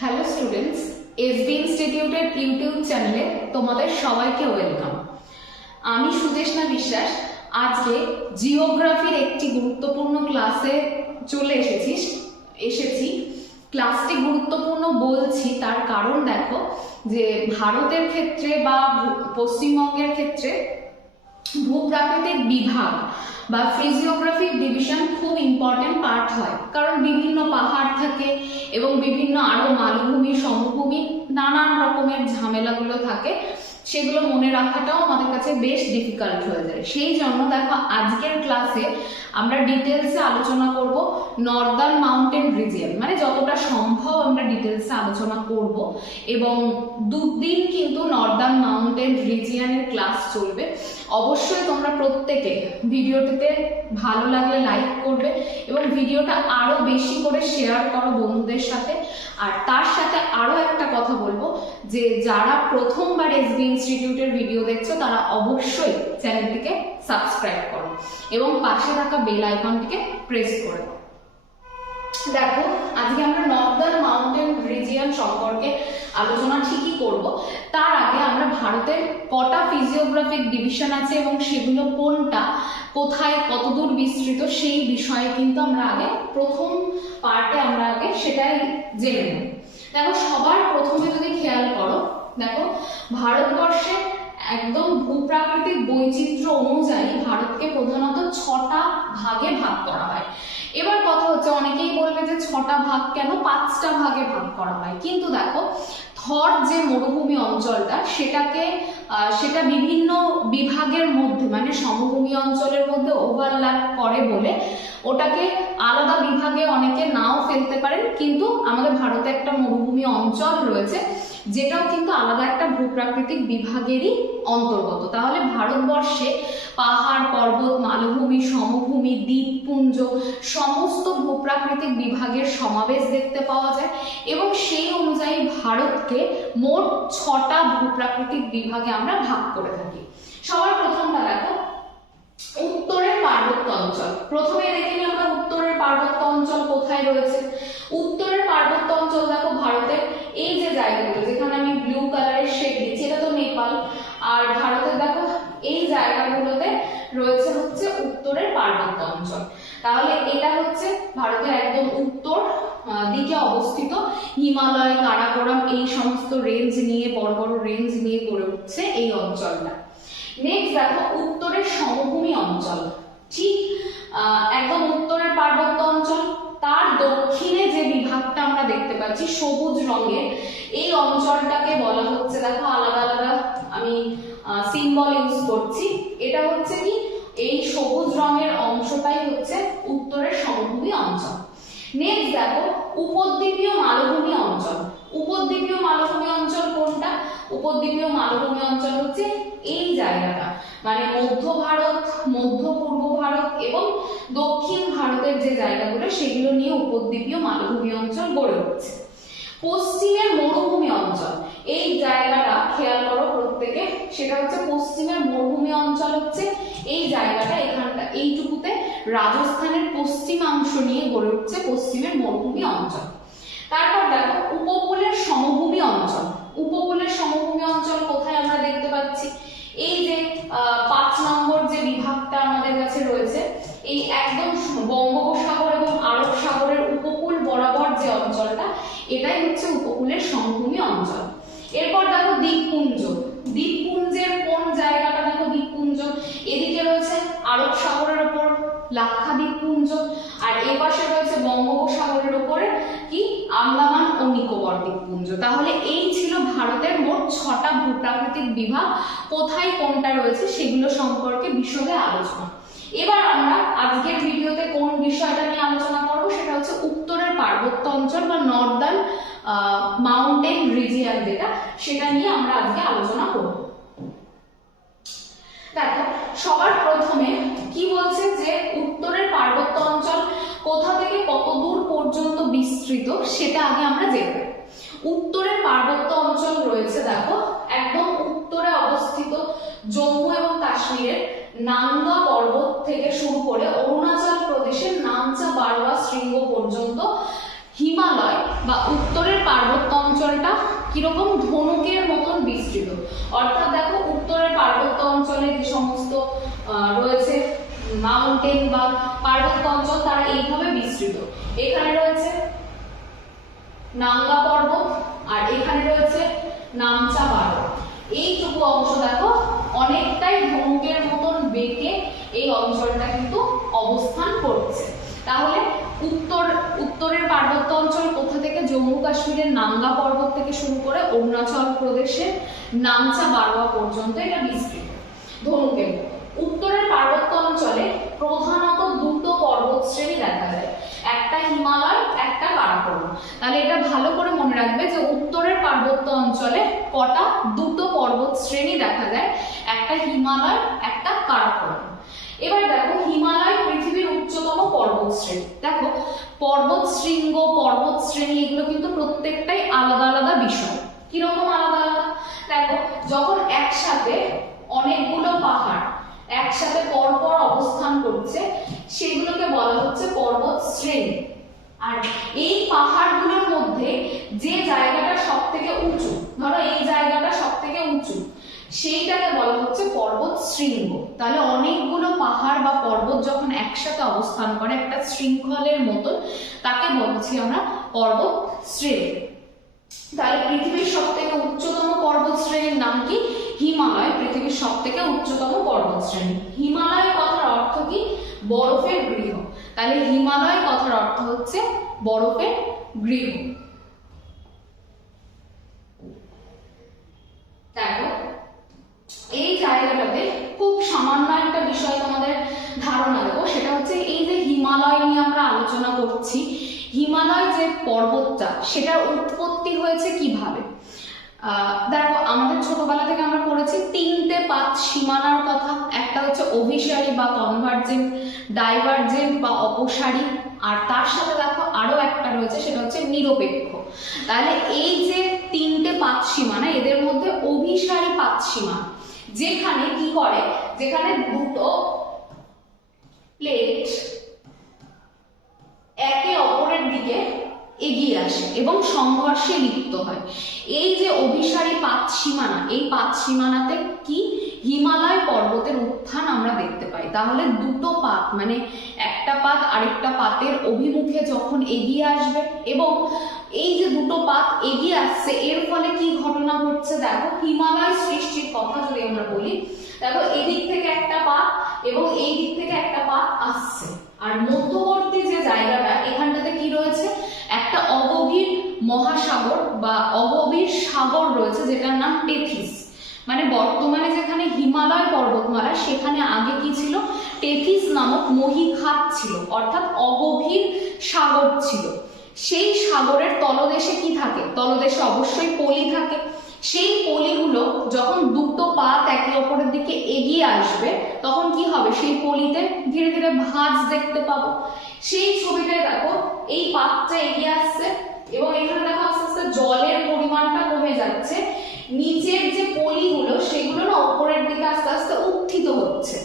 Hello students, SB ইনস্টিটিউটের YouTube চ্যানেলে তোমাদের সবাইকে ওয়েলকাম। আমি সুদেষ্ণা বিশ্বাস আজকে জিওগ্রাফির একটি গুরুত্বপূর্ণ ক্লাসে চলে এসেছি। ক্লাসটি গুরুত্বপূর্ণ বলছি তার কারণ দেখো যে ভারতের ক্ষেত্রে বা পশ্চিমবঙ্গের ক্ষেত্রে ভূপ্রাকৃতিক বিভাগ বা ফিজিওগ্রাফিক ডিভিশন খুব ইম্পর্টেন্ট পার্ট হয়, কারণ বিভিন্ন পাহাড় থাকে এবং বিভিন্ন আরো মালভূমি সমভূমি নানান রকমের ঝামেলাগুলো থাকে, সেগুলো মনে রাখাটাও আমাদের কাছে বেশ ডিফিকাল্ট হয়ে যায়। সেই জন্য দেখো আজকের ক্লাসে আমরা ডিটেলসে আলোচনা করব নর্দার্ন মাউন্টেন রিজিয়ন, মানে যতটা সম্ভব আমরা ডিটেলসে আলোচনা করব। এবং দুদিন কিন্তু নর্দার্ন মাউন্টেন রিজিয়নের ক্লাস চলবে। অবশ্যই তোমরা প্রত্যেকে ভিডিওটিতে ভালো লাগলে লাইক করবে এবং ভিডিওটা আরো বেশি করে শেয়ার করো বন্ধুদের সাথে। আর তার সাথে আরো একটা কথা বলবো যে যারা প্রথমবার এসবি ইনস্টিটিউটের ভিডিও দেখছো তারা অবশ্যই চ্যানেলটিকে সাবস্ক্রাইব করো এবং পাশে থাকা বেল আইকনটিকে প্রেস করে দাও। দেখো আজকে আমরা নর্দার্ন মাউন্টেন রিজিয়ন সম্পর্কে আলোচনা ঠিকই করব। তার আগে আমরা ভারতের কটা ফিজিওগ্রাফিক ডিভিশন আছে এবং সেগুলো কোনটা, কোথায়, কতদূর বিস্তৃত, সেই বিষয়ে কিন্তু আমরা আগে প্রথম পার্টে আমরা আগে সেটাই জেনে নেব। দেখো সবার প্রথমে যদি খেয়াল করো, দেখো ভারতবর্ষে একদম ভূপ্রাকৃতিক বৈচিত্র্য অনুযায়ী ভারতকে প্রধানত 6টা ভাগে ভাগ করা হয়। এবার কথা হচ্ছে, অনেকেই বলবে যে 6টা ভাগ কেন, 5টা ভাগে ভাগ করা হয়। কিন্তু দেখো থর যে মরুভূমি অঞ্চলটা সেটা বিভিন্ন বিভাগের মধ্যে মানে সমভূমি অঞ্চলের মধ্যে ওভারল্যাপ করে বলে ওটাকে আলাদা বিভাগে অনেকে নাও ফেলতে পারেন, কিন্তু আমাদের ভারতে একটা মরুভূমি অঞ্চল রয়েছে যেটাও কিন্তু আলাদা একটা ভূপ্রাকৃতিক বিভাগেরই অন্তর্গত। তাহলে ভারতবর্ষে পাহাড়, পর্বত, মালভূমি, সমভূমি, দ্বীপপুঞ্জ সমস্ত ভূপ্রাকৃতিক বিভাগের সমাবেশ দেখতে পাওয়া যায় এবং সেই অনুযায়ী ভারতকে মোট 6টা ভূপ্রাকৃতিক বিভাগে আমরা ভাগ করে থাকি। সবার প্রথমটা দেখো উত্তরের পার্বত্য অঞ্চল। প্রথমে দেখে নিই আমরা উত্তরের পার্বত্য অঞ্চল কোথায় রয়েছে। উত্তরের পার্বত্য অঞ্চল দেখো ভারতের এই যে জায়গাগুলো যেখানে আমি ব্লু কালারের শেড দিচ্ছি এটা তো নেপাল, আর ভারতের দেখো এই জায়গাগুলোতে রয়েছে হচ্ছে উত্তরের পার্বত্য অঞ্চল। তাহলে এটা হচ্ছে ভারতের একদম উত্তর দিকে অবস্থিত। হিমালয়, কারাকোরাম এই সমস্ত রেঞ্জ নিয়ে, বড় বড় রেঞ্জ নিয়ে গড়ে উঠছে এই অঞ্চলটা। নেক্সট দেখো উত্তরের সমভূমি অঞ্চল, ঠিক একদম উত্তরের পার্বত্য অঞ্চল, তার দক্ষিণে যে বিভাগটা আমরা দেখতে পাচ্ছি সবুজ রঙের, এই অঞ্চলটাকে বলা হচ্ছে, দেখো আলাদা আলাদা আমি সিম্বল ইউজ করছি, এটা হচ্ছে কি এই সবুজ রঙের অংশটাই হচ্ছে উত্তরের সমভূমি অঞ্চল। নেক্সট দেখো উপদ্বীপীয় মালভূমি অঞ্চল। উপদ্বীপীয় মালভূমি অঞ্চল কোনটা? উপদ্বীপীয় মালভূমি অঞ্চল হচ্ছে এই জায়গাটা, মানে মধ্য ভারত, মধ্য পূর্ব ভারত এবং দক্ষিণ ভারতের যে জায়গাগুলো সেগুলো নিয়ে উপদ্বীপীয় মালভূমি অঞ্চল গড়ে উঠছে। পশ্চিমের মরুভূমি অঞ্চল, এই জায়গাটা খেয়াল করো প্রত্যেকে, সেটা হচ্ছে পশ্চিমের মরুভূমি অঞ্চল হচ্ছে এই জায়গাটা, এখানটা এইটুকুতে রাজস্থানের পশ্চিমাংশ নিয়ে গড়ে উঠছে পশ্চিমের মরুভূমি অঞ্চল। তারপর দেখো উপকূলের সমভূমি অঞ্চল। উপকূলের সমভূমি অঞ্চল কোথায় আমরা দেখতে পাচ্ছি, এই যে 5 নম্বর যে বিভাগটা আমাদের কাছে রয়েছে, এই একদম বঙ্গোপসাগর এবং আরব সাগরের উপকূল বরাবর যে অঞ্চলটা, এটাই হচ্ছে উপকূলের সমভূমি অঞ্চল। এরপর দেখো দ্বীপপুঞ্জ। দ্বীপপুঞ্জের কোন জায়গাটা দেখো, দ্বীপপুঞ্জ এদিকে রয়েছে আরব সাগরের উপর লাক্ষাদ্বীপপুঞ্জ, আর এ পাশে রয়েছে বঙ্গোপসাগরের উপরে কি আন্দামান ও নিকোবর দ্বীপপুঞ্জ। তাহলে এই ছিল ভারতের মোট 6টা ভূপ্রাকৃতিক বিভাগ। কোথায় কোনটা রয়েছে সেগুলো সম্পর্কে বিশদে আলোচনা। এবার আমরা আজকের ভিডিওতে কোন বিষয়টা নিয়ে আলোচনা করব, সেটা হচ্ছে উত্তরের পার্বত্য অঞ্চল বা নর্দার্ন মাউন্টেন রিজিয়ন যেটা, সেটা নিয়ে আমরা আজকে আলোচনা করব। দেখো সবার প্রথমে কি বলছে যে উত্তরের পার্বত্য অঞ্চল কোথা থেকে কত দূর পর্যন্ত বিস্তৃত সেটা আগে আমরা জেনে নেব। উত্তরের পার্বত্য অঞ্চল রয়েছে দেখো একদম উত্তরে অবস্থিত জম্মু এবং কাশ্মীরের নাঙ্গা পর্বত থেকে শুরু করে অরুণাচল প্রদেশের নামচা বারওয়া শৃঙ্গ পর্যন্ত হিমালয় বা উত্তরের পার্বত্য অঞ্চলটা কিরকম ধনুকের মতন বিস্তৃত, অর্থাৎ দেখো উত্তরের পার্বত্য অঞ্চলে যে সমস্ত রয়েছে মাউন্টেন বা পার্বত্য অঞ্চল তারা এইভাবে বিস্তৃত। এখানে রয়েছে নাঙ্গা পর্বত আর এখানে রয়েছে নামচা পর্বত। এইটুকু অংশ দেখো অনেকটাই ধনুকের মতন বেঁকে এই অঞ্চলটা কিন্তু অবস্থান করছে। তাহলে উত্তরের পার্বত্য অঞ্চল কোথা থেকে? জম্মু কাশ্মীরের নাঙ্গা পর্বত থেকে শুরু করে অরুণাচল প্রদেশের নামচা বারোয়া পর্যন্ত এটা বিস্তৃত ধনুকের মতো। উত্তরের পার্বত্য অঞ্চলে প্রধানত দুটো পর্বত শ্রেণী দেখা যায়, একটা হিমালয় একটা কারাকোরাম। তাহলে এটা ভালো করে মনে রাখবে যে উত্তরের পার্বত্য অঞ্চলে কটা দুটো পর্বত শ্রেণী দেখা যায়, একটা হিমালয় একটা কারাকোরাম। এবার দেখো হিমালয় পৃথিবীর উচ্চতম পর্বত শ্রেণী। দেখো পর্বত শৃঙ্গ পর্বত শ্রেণী এগুলো কিন্তু প্রত্যেকটাই আলাদা আলাদা বিষয়। কিরকম আলাদা আলাদা? দেখো যখন একসাথে অনেকগুলো পাহাড় একসাথে পরপর অবস্থান করছে সেগুলোকে বলা হচ্ছে পর্বত শ্রেণী। আর এই পাহাড়গুলোর মধ্যে যে জায়গাটা সব থেকে উঁচু, ধরো এই জায়গাটা সব থেকে উঁচু, সেইটাকে বলা হচ্ছে পর্বত শৃঙ্গ। তাহলে অনেকগুলো পাহাড় বা পর্বত যখন একসাথে অবস্থান করে একটা শৃঙ্খলের মতন, তাকে বলছি আমরা পর্বত শ্রেণী। তাহলে পৃথিবীর সব থেকে উচ্চতম পর্বত শ্রেণীর নাম কি? হিমালয় পৃথিবীর সব থেকে উচ্চতম পর্বত শ্রেণী। হিমালয় কথার অর্থ কি? বরফের গৃহ। তাহলে হিমালয় কথার অর্থ হচ্ছে বরফের গৃহ। দেখো এই জায়গাটাতে খুব সামান্য একটা বিষয় তোমাদের ধারণা দেবো, সেটা হচ্ছে এই যে হিমালয় নিয়ে আমরা আলোচনা করছি, হিমালয় যে পর্বতটা সেটার উৎপত্তি হয়েছে কিভাবে? দেখো আমাদের ছোটবেলা থেকে আমরা পড়েছি তিনটে পাত সীমানার কথা। একটা হচ্ছে অভিসারী বা কনভার্জেন্ট, ডাইভার্জেন্ট বা অপসারী, আর তার সাথে দেখো আরো একটা রয়েছে সেটা হচ্ছে নিরপেক্ষ। তাহলে এই যে তিনটে পাত সীমানা এদের মধ্যে অভিসারী পাত সীমানা, যেখানে কি করে, যেখানে দুটো প্লেট একে অপরের দিকে এগিয়ে আসে এবং সংঘর্ষে লিপ্ত হয়, এই যে অভিসারী পাত সীমানা, এই পাত সীমানাতে কি হিমালয় পর্বতের উত্থান আমরা দেখতে পাই। তাহলে দুটো পাত মানে একটা পাত আরেকটা পাতের অভিমুখে যখন এগিয়ে আসবে এবং এই যে দুটো পাত এগিয়ে আসছে এর ফলে কি ঘটনা ঘটছে, দেখো হিমালয় সৃষ্টির কথা যদি আমরা বলি, দেখো এদিক থেকে একটা পাত এবং এই দিক থেকে একটা পাত আসছে, আর মধ্যবর্তী যে জায়গাটা এখানটাতে কি রয়েছে, একটা অগভীর মহাসাগর বা অগভীর সাগর রয়েছে যেটার নাম টেথিস। মানে বর্তমানে যেখানে হিমালয় পর্বতমালা সেখানে আগে কি ছিল, টেথিস নামক মহীখাত ছিল, অর্থাৎ অগভীর সাগর ছিল। সেই সাগরের তলদেশে কি থাকে, তলদেশে অবশ্যই পলি থাকে। সেই পলিগুলো যখন দুটো পাত একে অপরের দিকে এগিয়ে আসবে তখন কি হবে, সেই পলিতে ধীরে ধীরে ভাঁজ দেখতে পাবো। সেই ছবিটায় দেখো এই পাতটা এগিয়ে আসছে এবং এখানে দেখো আস্তে আস্তে জলের পরিমাণটা কমে যাচ্ছে, নিচের যে পলিগুলো সেগুলো না উপরের দিকে আস্তে আস্তে উত্থিত হচ্ছে।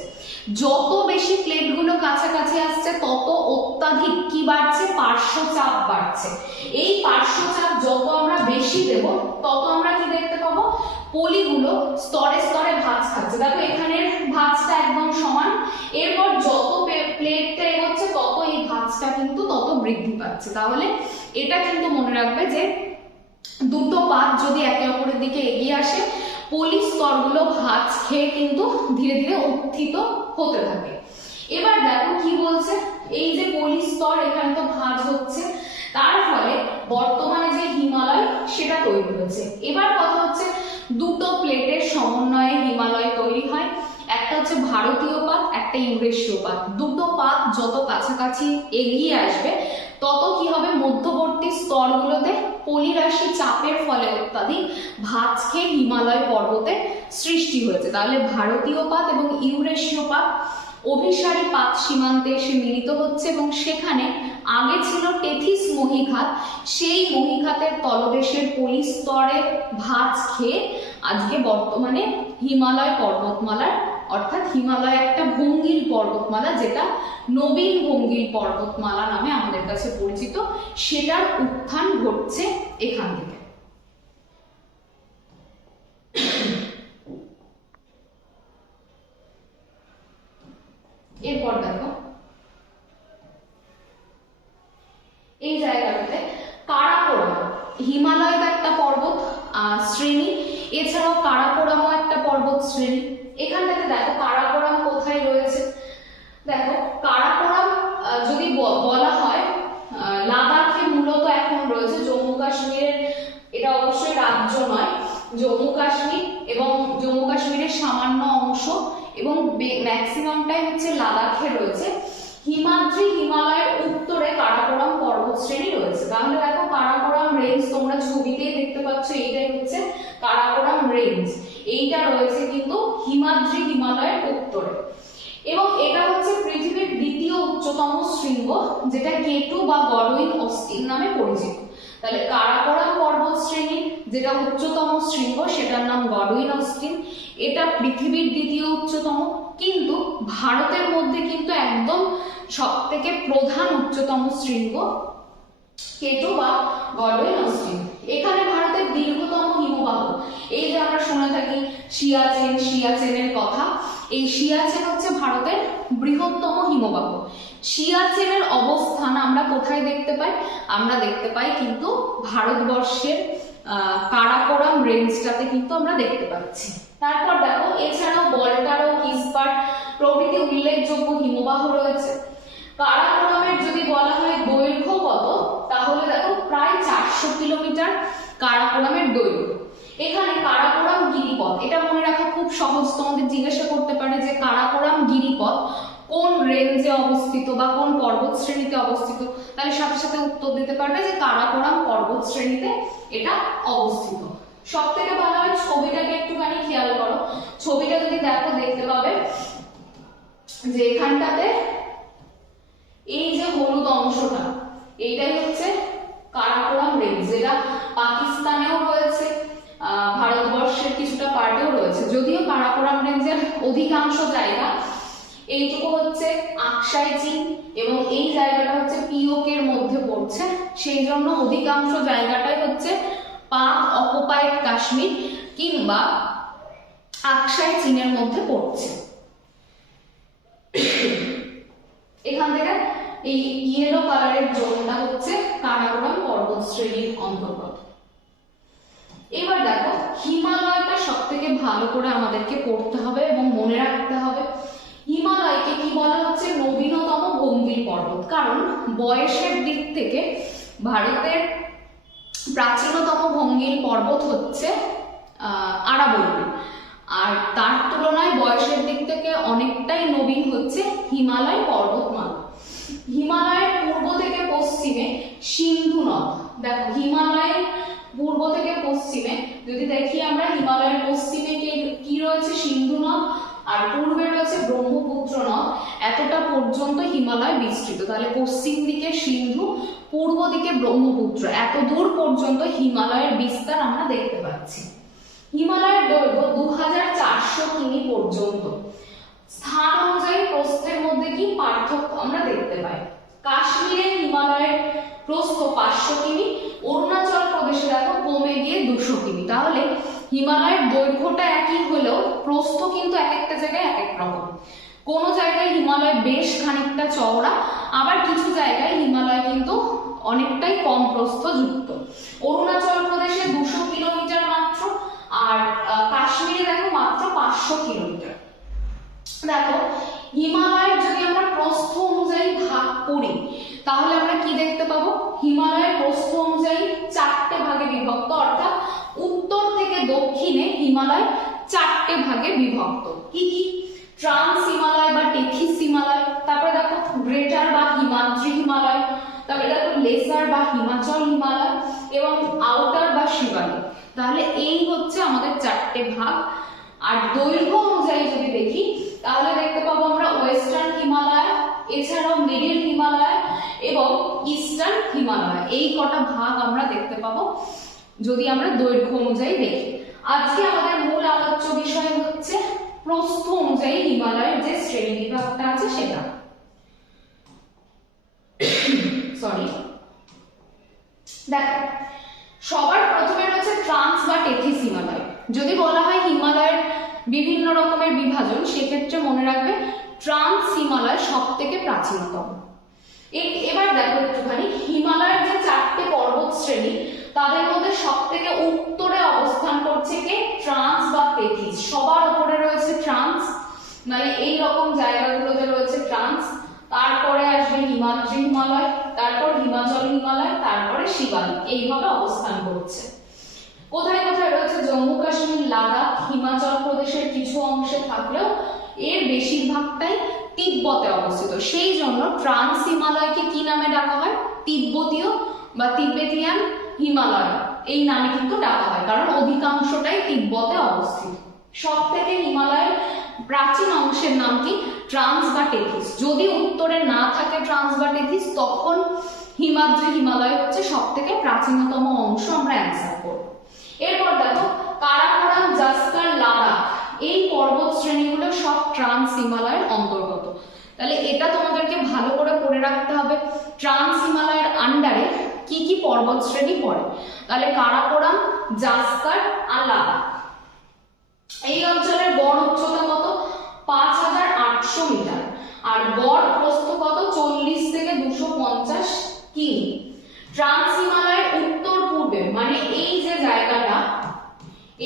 যত বেশি প্লেটগুলো কাছাকাছি আসছে তত অত্যাধিক কি বাড়ছে, পার্শ্বচাপ বাড়ছে। এই পার্শ্বচাপ যত আমরা বেশি দেব তত আমরা কি দেখতে পাবো, পলিগুলো স্তরে স্তরে ভাঁজ খাচ্ছে। দেখো এখানের ভাঁজটা একদম সমান, এরপর যত প্লেটটা এগোচ্ছে তত এই ভাঁজটা কিন্তু তত বৃদ্ধি পাচ্ছে। তাহলে এটা কিন্তু মনে রাখবে যে দুটো পাত যদি একে অপরের দিকে এগিয়ে আসে পলি স্তরগুলো ভাঁজ খেয়ে কিন্তু ধীরে ধীরে উত্থিত হতে থাকে। এবার দেখো কি বলছে, এই যে পলি স্তর এখানে তো ভাঁজ হচ্ছে, তার ফলে বর্তমানে যে হিমালয় সেটা তৈরি হয়েছে। এবার কথা হচ্ছে দুটো প্লেটের সমন্বয়ে হিমালয় তৈরি হয়, একটা হচ্ছে ভারতীয় পাত একটা ইউরেশীয় পাত। দুটো পাত যত কাছাকাছি এগিয়ে আসবে তত কি হবে, মধ্যবর্তী স্তরগুলোতে পলিরাশি চাপের ফলে অত্যাধিক ভাঁজ খেয়ে হিমালয় পর্বতের সৃষ্টি হয়েছে। তাহলে ভারতীয় পাত এবং ইউরেশীয় পাত অভিসারী পাত সীমান্তে এসে মিলিত হচ্ছে এবং সেখানে আগে ছিল টেথিস মহীখাত, সেই মহীখাতের তলদেশের পলিস্তরে ভাঁজ খেয়ে আজকে বর্তমানে হিমালয় পর্বতমালার অর্থাৎ হিমালয় একটা ভঙ্গিল পর্বতমালা, যেটা নবীন ভঙ্গিল পর্বতমালা নামে আমাদের কাছে পরিচিত, সেটার উত্থান ঘটছে এখান থেকে। এরপর দেখো এই জায়গাটাতে কারাকোরাম, হিমালয় একটা পর্বত শ্রেণী, এছাড়াও কারাকোরামও একটা পর্বত শ্রেণী। এখান থেকে দেখো কারাকোরাম কোথায় রয়েছে। দেখো কারাকোরাম যদি বলা হয় লাদাখে মূলত এখন রয়েছে, জম্মু কাশ্মীরের এটা অবশ্যই রাজ্য নয়, জম্মু কাশ্মীর এবং জম্মু কাশ্মীরের সামান্য অংশ এবং ম্যাক্সিমামটাই হচ্ছে লাদাখে রয়েছে। হিমাদ্রি হিমালয়ের উত্তরে কারাকোরাম পর্বত শ্রেণী রয়েছে। তাহলে দেখো কারাকোরাম রেঞ্জ তোমরা ছবিতেই দেখতে পাচ্ছ, এইটাই হচ্ছে কারাকোরাম রেঞ্জ, এইটা রয়েছে কিন্তু হিমাদ্রি হিমালয়ের উত্তরে। এবং এটা হচ্ছে পৃথিবীর দ্বিতীয় উচ্চতম শৃঙ্গ, যেটা কেটু বা গডউইন অস্টিন নামে পরিচিত। তাহলে কারাকোরাম পর্বত শ্রেণী যেটা উচ্চতম শৃঙ্গ, সেটার নাম গডউইন অস্টিন, এটা পৃথিবীর দ্বিতীয় উচ্চতম। কিন্তু ভারতের মধ্যে কিন্তু একদম সবথেকে প্রধান উচ্চতম শৃঙ্গ কেটু বা গডউইন অস্টিন। এখানে ভারতের দীর্ঘতম হিমবাহ, এই যে আমরা শুনে থাকি সিয়াচেন, সিয়াচেনের কথা, এই সিয়াচেন হচ্ছে ভারতের বৃহত্তম হিমবাহ। সিয়াচেনের অবস্থান আমরা কোথায় দেখতে পাই? আমরা দেখতে পাই কিন্তু ভারতবর্ষের কারাকোরাম রেঞ্জটাতে কিন্তু আমরা দেখতে পাচ্ছি। তারপর দেখো এছাড়াও বলটারো, কিসপার প্রভৃতি উল্লেখযোগ্য হিমবাহ রয়েছে। কারাকোরামের যদি বলা হয় দৈর্ঘ্য কত, তাহলে দেখো প্রায় 400 কিলোমিটার কারাকোরামের দৈর্ঘ্য। এখানে কারাকোরাম গিরিপথ, এটা মনে রাখা খুব সহজ, তোমাদের জিজ্ঞাসা করতে পারে যে কারাকোরাম গিরিপথ কোন রেঞ্জে অবস্থিত বা কোন পর্বত শ্রেণীতে অবস্থিত, তাহলে সাথে সাথে উত্তর দিতে পারবে যে কারাকোরাম পর্বত শ্রেণীতে এটা অবস্থিত। সব থেকে ভালো হয় ছবিটাকে একটুখানি খেয়াল করো, ছবিটা যদি দেখো দেখতে পাবে যে এখানটাতে এই যে হলুদ অংশটা, এইটাই হচ্ছে কারাকোরাম রেঞ্জ, যেটা পাকিস্তানেও রয়েছে, ভারতবর্ষের কিছুটা পার্টেও রয়েছে। যদিও কারাকোরাম রেঞ্জের অধিকাংশ জায়গা, এইটুকু হচ্ছে আকসাই চীন এবং এই জায়গাটা হচ্ছে পিওকের মধ্যে পড়ছে, সেই জন্য অধিকাংশ জায়গাটাই হচ্ছে পাক অকুপাইড কাশ্মীর কিংবা আকসাই চীনের মধ্যে পড়ছে। এখান থেকে এই ইয়েলো কালারের জোনটা হচ্ছে কারাকোরাম পর্বত শ্রেণীর অন্তর্গত। এবার দেখো হিমালয়টা সব থেকে ভালো করে আমাদেরকে পড়তে হবে এবং মনে রাখতে হবে। হিমালয়কে কি বলা হচ্ছে? নবীনতম ভঙ্গিল পর্বত, কারণ বয়সের দিক থেকে ভারতের প্রাচীনতম ভঙ্গিল পর্বত হচ্ছে আরাবল্লী, আর তার তুলনায় বয়সের দিক থেকে অনেকটাই নবীন হচ্ছে হিমালয় পর্বতমালা। হিমালয়ের পূর্ব থেকে পশ্চিমে সিন্ধু নদ, দেখো হিমালয়ের পূর্ব থেকে পশ্চিমে যদি দেখি আমরা, হিমালয়ের পশ্চিমে কি রয়েছে? সিন্ধু নদ, আর পূর্বে রয়েছে ব্রহ্মপুত্র নদ। এতটা পর্যন্ত হিমালয় বিস্তৃত। তাহলে পশ্চিম দিকে সিন্ধু, পূর্ব দিকে ব্রহ্মপুত্র, এত দূর পর্যন্ত হিমালয়ের বিস্তার আমরা দেখতে পাচ্ছি। হিমালয়ের দৈর্ঘ্য 2400 কিমি পর্যন্ত। স্থান অনুযায়ী প্রস্থের মধ্যে কি পার্থক্য আমরা দেখতে পাই? কাশ্মীরের হিমালয়ের প্রস্থ 500 কিমি, অরুণাচল প্রদেশে দেখো কমে গিয়ে 200 কিমি। তাহলে হিমালয়ের দৈর্ঘ্যটা একই হলেও প্রস্থ কিন্তু এক একটা জায়গায় এক এক রকম। কোনো জায়গায় হিমালয় বেশ খানিকটা চওড়া, আবার কিছু জায়গায় হিমালয় কিন্তু অনেকটাই কম প্রস্থযুক্ত। অরুণাচল প্রদেশে 200 কিলোমিটার মাত্র, আর কাশ্মীরে দেখো মাত্র 500 কিলোমিটার। দেখো হিমালয়ের যদি আমরা প্রস্থ অনুযায়ী ভাগ করি, তাহলে আমরা কি দেখতে পাবো? হিমালয়ের প্রস্থ অনুযায়ী 4টে ভাগে বিভক্ত, অর্থাৎ উত্তর থেকে দক্ষিণে হিমালয় 4টে ভাগে বিভক্ত। কি কি? ট্রান্স হিমালয় বা টেথিস হিমালয়, তারপরে দেখো গ্রেটার বা হিমাদ্রি হিমালয়, তারপরে দেখো লেসার বা হিমাচল হিমালয় এবং আউটার বা শিবালিক। তাহলে এই হচ্ছে আমাদের 4টে ভাগ। আর দৈর্ঘ্য অনুযায়ী যদি দেখি, তাহলে দেখতে পাবো আমরা ওয়েস্টার্ন হিমালয়, এছাড়াও মিডিল হিমালয় এবং ইস্টার্ন হিমালয়, এই কটা ভাগ আমরা দেখতে পাবো যদি আমরা দৈর্ঘ্য অনুযায়ী দেখি। আজকে আমাদের মূল আলোচ্য বিষয় হচ্ছে প্রস্থ অনুযায়ী হিমালয়ের যে শ্রেণী বিভাগটা আছে সেটা। সরি, দেখো সবার প্রথমে রয়েছে ট্রান্স বা টেথিস হিমালয়। যদি বলা হয় হিমালয়ের বিভিন্ন রকমের বিভাজন, সেক্ষেত্রে মনে রাখবে ট্রান্স হিমালয় সব থেকে প্রাচীনতম। এবার দেখো একটুখানি হিমালয়ের যে 4টে পর্বত শ্রেণী, তাদের মধ্যে সব থেকে উত্তরে অবস্থান করছে কে? ট্রান্স বা টেথিস। সবার উপরে রয়েছে ট্রান্স, মানে এই রকম জায়গাগুলোতে রয়েছে ট্রান্স, তারপরে আসবে হিমাদ্রি হিমালয়, তারপর হিমাচল হিমালয়, তারপরে শিবালিক, এইভাবে অবস্থান করছে। কোথায় কোথায় রয়েছে? জম্মু কাশ্মীর, লাদাখ, হিমাচল প্রদেশের কিছু অংশে থাকলেও এর বেশিরভাগটাই তিব্বতে অবস্থিত। সেই জন্য ট্রান্স হিমালয়কে কি নামে ডাকা হয়? তিব্বতীয় বা তিবেতিয়ান হিমালয় এই নামে কিন্তু ডাকা হয়, কারণ অধিকাংশটাই তিব্বতে অবস্থিত। সব থেকে হিমালয়ের প্রাচীন অংশের নাম কি? ট্রান্স বা টেথিস। যদি উত্তরে না থাকে ট্রান্স বা টেথিস, তখন হিমাদ্রি হিমালয় হচ্ছে সব থেকে প্রাচীনতম অংশ, আমরা অ্যান্সার করব। এরপর দেখো কারাকোরাম, জাসকার, লাদাখ, এই পর্বত শ্রেণীগুলো সব ট্রান্স হিমালয়ের অন্তর্গত। তাহলে এটা তোমাদেরকে ভালো করে পড়ে রাখতে হবে, ট্রান্স হিমালয়ের আন্ডারে কি কি পর্বত শ্রেণী পড়ে। তাহলে কারাকোরাম, জাসকার আর লাদাখ। এই অঞ্চলের গড় উচ্চতা কত? 5800 মিটার, আর গড় প্রস্থ কত? 40 থেকে 250 কিমি। ট্রান্স হিমালয়ের উত্তর পূর্বে, মানে এই যে জায়গাটা,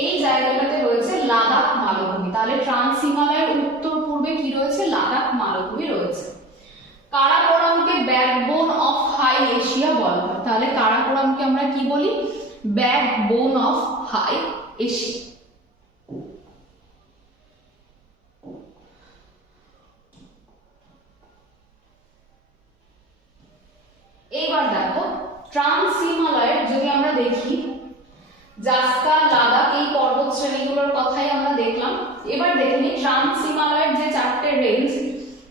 এই জায়গাটাতে রয়েছে লাদাখ মালভূমি। তাহলে ট্রান্স হিমালয়ের উত্তর পূর্বে কি রয়েছে? লাদাখ মালভূমি রয়েছে। কারাকোরামকে ব্যাকবোন অফ হাই এশিয়া বলা হয়। তাহলে কারাকোরামকে আমরা কি বলি? Backbone of high Asia. এবার দেখো ট্রান্স হিমালয়ের যদি আমরা দেখি, জাসকার, লাদাখ এই পর্বত শ্রেণীগুলোর কথাই আমরা দেখলাম। এবার দেখে নিই ট্রান্স হিমালয়ের যে 4টে রেঞ্জ,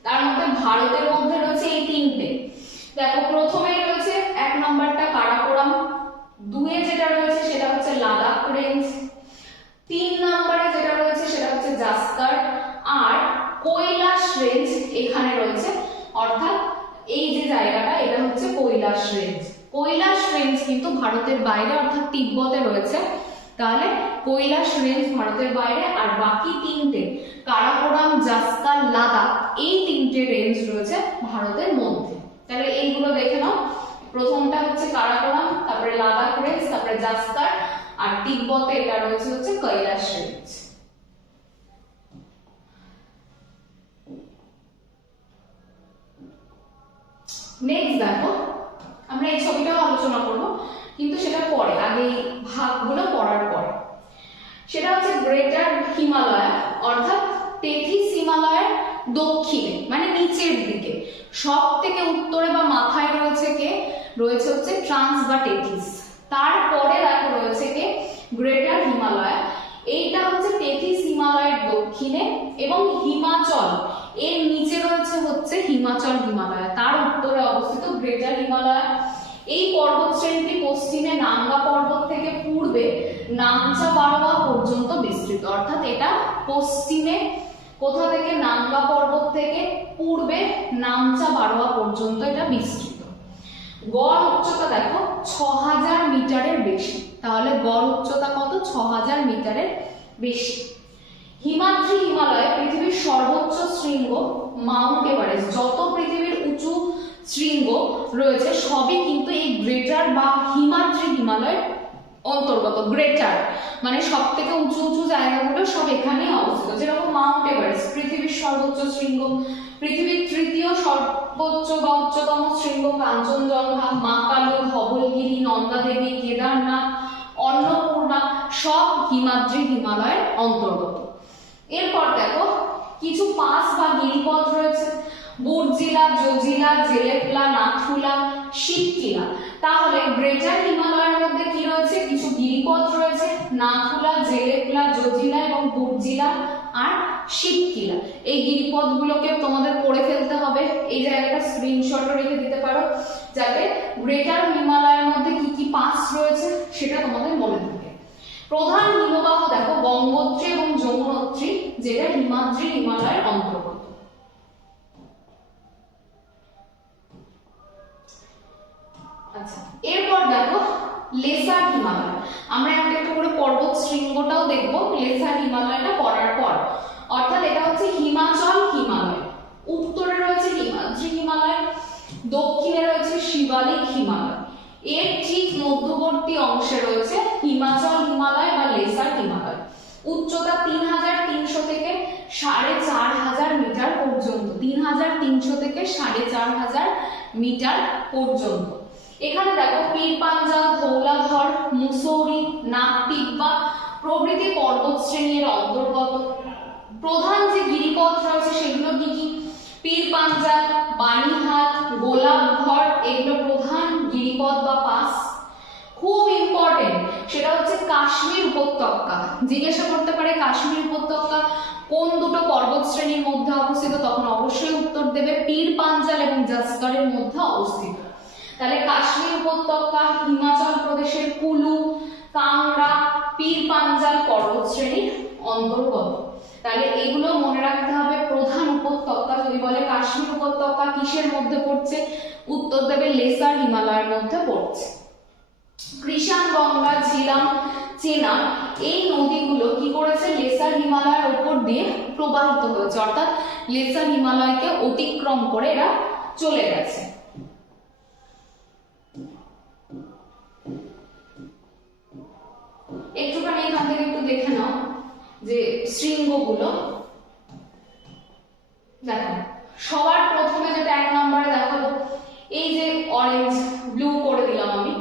তার মধ্যে ভারতের মধ্যে রয়েছে এই 3টে। দেখো প্রথমে রয়েছে 1 নম্বরটা কারাকোরাম, 2-এ যেটা রয়েছে সেটা হচ্ছে লাদাখ রেঞ্জ, 3 নম্বরে যেটা রয়েছে সেটা হচ্ছে জাসকার, আর কৈলাস রেঞ্জ এখানে রয়েছে। অর্থাৎ এই যে জায়গাটা, এটা হচ্ছে কৈলাস রেঞ্জ। কৈলাস রেঞ্জ কিন্তু ভারতের বাইরে, অর্থাৎ তিব্বতে রয়েছে। তাহলে কৈলাস রেঞ্জ ভারতের বাইরে, আর বাকি 3টে কারাকোরাম, জাসকার, লাদাখ, এই 3টে রেঞ্জ রয়েছে ভারতের মধ্যে। তাহলে এইগুলো দেখে নাও। প্রথমটা হচ্ছে কারাকোরাম, তারপরে লাদাখ রেঞ্জ, তারপরে জাসকার, আর তিব্বতে এটা রয়েছে হচ্ছে কৈলাস রেঞ্জ। নেক্সট দেখো, আমরা এই ছবিটাও আলোচনা করব, কিন্তু সেটা পরে, আগে এই ভাগগুলো পড়ার পরে। সেটা হচ্ছে গ্রেটার হিমালয়, অর্থাৎ টেথিস হিমালয়ের দক্ষিণে, মানে নিচের দিকে সব থেকে উত্তরে বা মাথায় রয়েছে কে? রয়েছে হচ্ছে ট্রান্স বা টেথিস। তারপরে দেখো রয়েছে কে? গ্রেটার হিমালয়। এইটা হচ্ছে টেথিস হিমালয়ের দক্ষিণে, এবং হিমাচল এর নিচে রয়েছে হচ্ছে হিমাচল হিমালয়, তার উত্তরে অবস্থিত গ্রেটার হিমালয়। এই পর্বত শ্রেণীটি পশ্চিমে নাঙ্গা পর্বত থেকে পূর্বে নামচা বারোয়া পর্যন্ত বিস্তৃত। অর্থাৎ এটা পশ্চিমে কোথা থেকে? নাঙ্গা পর্বত থেকে পূর্বে নামচা বারোয়া পর্যন্ত এটা বিস্তৃত। গড় উচ্চতা দেখো 6000 মিটারের বেশি। তাহলে গড় উচ্চতা কত? 6000 মিটারের বেশি। হিমাদ্রি হিমালয় পৃথিবীর সর্বোচ্চ শৃঙ্গ মাউন্ট এভারেস্ট। যত পৃথিবীর উঁচু শৃঙ্গ রয়েছে সবই কিন্তু এই গ্রেটার বা হিমাদ্রি হিমালয়ের অন্তর্গত। গ্রেটার মানে সব থেকে উঁচু উঁচু জায়গাগুলো সব এখানেই অবস্থিত। যেরকম মাউন্ট এভারেস্ট পৃথিবীর সর্বোচ্চ শৃঙ্গ, পৃথিবীর তৃতীয় সর্বোচ্চ বা উচ্চতম শৃঙ্গ কাঞ্চনজঙ্ঘা, মা কালু, ধবলগিরি, নন্দা দেবী, কেদারনাথ, অন্নপূর্ণা সব হিমাদ্রি হিমালয়ের অন্তর্গত। এরপর দেখো কিছু পাস বা গিরিপথ রয়েছে, বুর্জিলা, জজিলা, জেলেপলা, নাথুলা, শিবকিলা। তাহলে গ্রেটার হিমালয়ের মধ্যে কি রয়েছে? কিছু গিরিপথ গিরিপথ রয়েছে নাথুলা, জেলেপলা, জজিলা এবং বুর্জিলা আর শিবকিলা। এই গিরিপথগুলোকে তোমাদের পড়ে ফেলতে হবে, এই জায়গাটা স্ক্রিনশটও রেখে দিতে পারো যাতে গ্রেটার হিমালয়ের মধ্যে কি কি পাস রয়েছে সেটা তোমাদের মনে থাকে। প্রধান হিমবাহ দেখো গঙ্গোত্রী এবং যমুনোত্রী, যেটা হিমাদ্রি হিমালয়ের অন্তর্গত। আচ্ছা, এরপর দেখো লেসার হিমালয়। আমরা একটা একটা করে পর্বত শৃঙ্গটাও দেখবো লেসার হিমালয়টা পড়ার পর। অর্থাৎ এটা হচ্ছে হিমাচল হিমালয়, উত্তরে রয়েছে হিমাদ্রি হিমালয়, দক্ষিণে রয়েছে শিবালিক হিমালয়, এর ঠিক মধ্যবর্তী অংশে রয়েছে হিমাচল হিমালয় বা লেসার হিমালয়। উচ্চতা 3300 থেকে 4500 মিটার পর্যন্ত, 3300 থেকে 4500 মিটার পর্যন্ত। এখানে দেখো পীর পাঞ্জাল, ধৌলাধর, মুসৌরি, নাগটিব্বা প্রভৃতি পর্বত শ্রেণীর অন্তর্গত। প্রধান যে গিরিপথ রয়েছে সেগুলো কি কি? পীর পাঞ্জাল, বানিহাট, গোলাপঘর, এগুলো প্রধান গিরিপথ বা পাস। খুব ইম্পর্টেন্ট সেটা হচ্ছে কাশ্মীর উপত্যকা। জিজ্ঞাসা করতে পারে কাশ্মীর উপত্যকা কোন দুটো পর্বত শ্রেণীর মধ্যে অবস্থিত, তখন অবশ্যই উত্তর দেবে পীর পাঞ্জাল এবং জাস্করের মধ্যে অবস্থিত। তাহলে কাশ্মীর উপত্যকা হিমাচল প্রদেশের কুলু, কাংড়া, পীর পাঞ্জাল পর্বত শ্রেণীর অন্তর্গত। তাহলে এগুলো মনে রাখতে হবে। প্রধান উপত্যকা যদি বলে কাশ্মীর উপত্যকা কিসের মধ্যে পড়ছে, উত্তর দেবে লেসার হিমালয়ের মধ্যে পড়ছে। কৃষাণ, গঙ্গা, ঝিলাম, চেনাব এই নদীগুলো কি করেছে, লেসার হিমালয়ের উপর দিয়ে প্রবাহিত হয়েছে, অর্থাৎ লেসার হিমালয়কে অতিক্রম করে এরা চলে গেছে। একটুখানি এখান থেকে একটু দেখে নাও যে শৃঙ্গগুলো। দেখো সবার প্রথমে যেটা 1 নম্বরে দেখাবো, এই যে অরেঞ্জ ব্লু করে দিলাম আমি,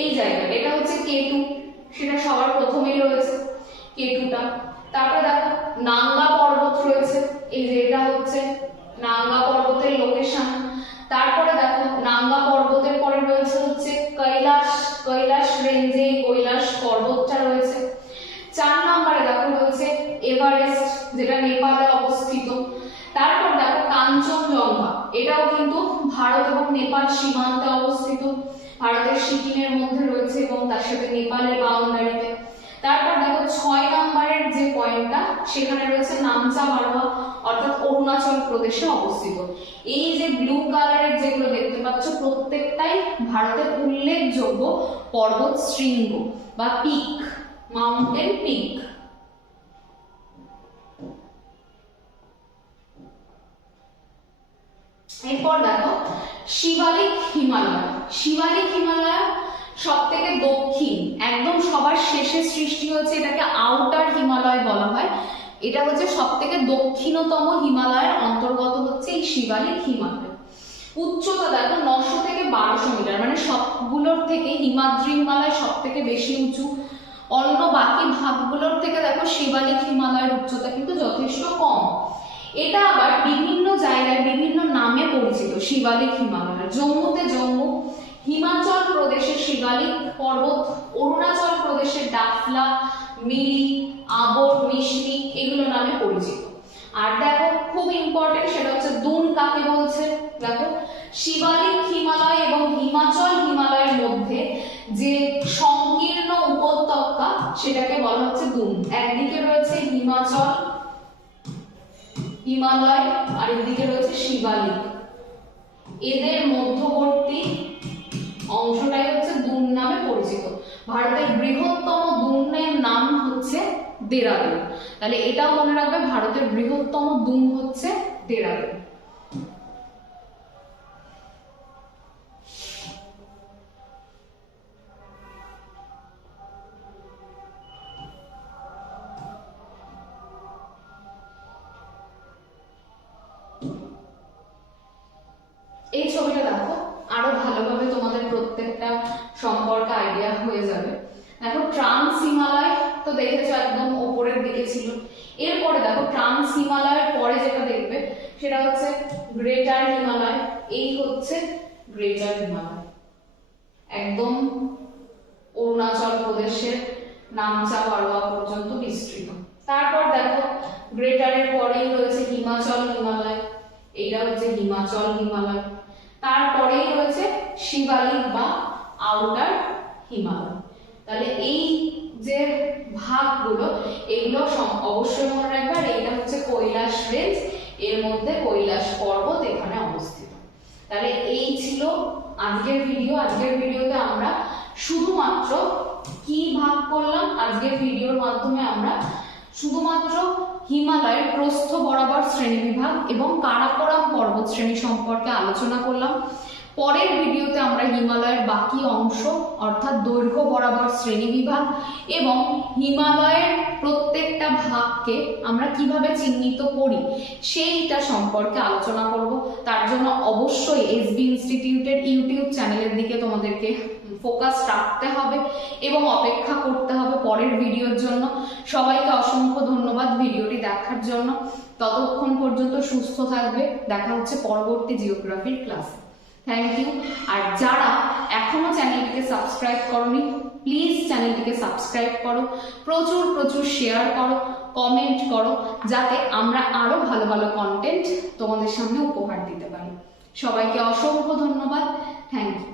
এই জায়গাটা এটা হচ্ছে কেটু, সেটা সবার প্রথমেই রয়েছে কেটুটা। তারপরে দেখো নাঙ্গা পর্বত রয়েছে, এই যে এটা হচ্ছে নাঙ্গা পর্বতের লোকেশন। তারপরে দেখো নাঙ্গা পর্বতের পরে রয়েছে হচ্ছে কৈলাস রেঞ্জে কৈলাস পর্বতটা রয়েছে। 4 নম্বরে দেখো রয়েছে এভারেস্ট, যেটা নেপালে অবস্থিত। তারপর দেখো কাঞ্চনজঙ্ঘা, এটাও কিন্তু ভারত এবং নেপাল সীমান্তে অবস্থিত, ভারতের সিকিমের মধ্যে রয়েছে এবং তার সাথে নেপালের বাউন্ডারিতে। তারপর দেখো 6 নম্বরের যে পয়েন্টটা, সেখানে রয়েছে নামচা মারোয়া, অর্থাৎ অরুণাচল প্রদেশে অবস্থিত। এই যে ব্লু কালারের যেগুলো দেখতে পাচ্ছ প্রত্যেকটাই ভারতের উল্লেখযোগ্য পর্বত শৃঙ্গ বা পিক, মাউন্টেন পিক। এরপর দেখো শিবালিক হিমালয়। শিবালিক হিমালয় সব থেকে দক্ষিণ, একদম সবার শেষে সৃষ্টি হয়েছে, এটাকে আউটার হিমালয় বলা হয়। এটা হচ্ছে সব থেকে দক্ষিণতম হিমালয়ের অন্তর্গত হচ্ছে এই শিবালিক হিমালয়। উচ্চতা দেখো 900 থেকে 1200 মিটার, মানে সবগুলোর থেকে হিমাদ্রি হিমালয় সব থেকে বেশি উঁচু। অন্য বাকি ভাগগুলোর থেকে দেখো শিবালিক হিমালয়ের উচ্চতা কিন্তু যথেষ্ট কম। এটা আবার বিভিন্ন জায়গায় বিভিন্ন নামে পরিচিত শিবালিক হিমালয়। জম্মুতে জম্মু, হিমাচল প্রদেশের শিবালিক পর্বত, অরুণাচল প্রদেশের ডাফলা, মিরি, আবর, মিশমি এগুলো নামে পরিচিত। আর দেখো খুব ইম্পর্টেন্ট সেটা হচ্ছে দুন কাকে বলছে। দেখো শিবালিক হিমালয় এবং হিমাচল হিমালয়ের মধ্যে যে সংকীর্ণ উপত্যকা সেটাকে বলা হচ্ছে দুন। একদিকে রয়েছে হিমাচল হিমালয় আর এদিকে রয়েছে শিবালিক, এদের মধ্যবর্তী অংশটাই হচ্ছে দুন নামে পরিচিত। ভারতের বৃহত্তম দুনের নাম হচ্ছে দেরাদুন। তাহলে এটাও মনে রাখবে, ভারতের বৃহত্তম দুন হচ্ছে দেরাদুন। এই ছবিটা দেখো, আরো ভালোভাবে তোমাদের প্রত্যেকটা সম্পর্কে আইডিয়া হয়ে যাবে। দেখো ট্রান্স হিমালয় তো দেখেছো একদম উপরের দিকে ছিল। এরপরে দেখো ট্রান্স হিমালয়ের পরে যেটা দেখবে সেটা হচ্ছে গ্রেটার হিমালয়। এই হচ্ছে গ্রেটার হিমালয়, একদম অরুণাচল প্রদেশের নামচা পারোয়া পর্যন্ত বিস্তৃত। তারপর দেখো গ্রেটারের পরেই রয়েছে হিমাচল হিমালয়, এইটা হচ্ছে হিমাচল হিমালয়। তারপরেই রয়েছে শিবালিক বা আউটার হিমালয়। তাহলে এই যে ভাগগুলো এগুলো অবশ্যই মনে রাখবে। আর এইটা হচ্ছে কৈলাস রেঞ্জ, এর মধ্যে কৈলাস পর্বত এখানে অবস্থিত। তাহলে এই ছিল আজকের ভিডিও। আজকের ভিডিওতে আমরা শুধুমাত্র কি ভাগ করলাম, আজকের ভিডিওর মাধ্যমে আমরা শুধুমাত্র হিমালয়ের প্রস্থ বরাবর শ্রেণীবিভাগ এবং কারাকোরাম পর্বত শ্রেণী সম্পর্কে আলোচনা করলাম। পরের ভিডিওতে আমরা হিমালয়ের বাকি অংশ অর্থাৎ দৈর্ঘ্য বরাবর শ্রেণীবিভাগ এবং হিমালয়ের প্রত্যেকটা ভাগকে আমরা কিভাবে চিহ্নিত করি সেইটা সম্পর্কে আলোচনা করব। তার জন্য অবশ্যই এসবি ইনস্টিটিউটের ইউটিউব চ্যানেলের দিকে তোমাদেরকে ফোকাস রাখতে হবে এবং অপেক্ষা করতে হবে পরের ভিডিওর জন্য। সবাইকে অসংখ্য ধন্যবাদ ভিডিওটি দেখার জন্য। ততক্ষণ পর্যন্ত সুস্থ থাকবে। দেখা হচ্ছে পরবর্তী জিওগ্রাফির ক্লাসে। Thank you. আর যারা এখনো চ্যানেলটিকে সাবস্ক্রাইব করোনি প্লিজ চ্যানেলটিকে সাবস্ক্রাইব করো, প্রচুর প্রচুর শেয়ার করো, কমেন্ট করো, যাতে আমরা আরো ভালো ভালো কন্টেন্ট তোমাদের সামনে উপহার দিতে পারি। সবাইকে অসংখ্য ধন্যবাদ। Thank you.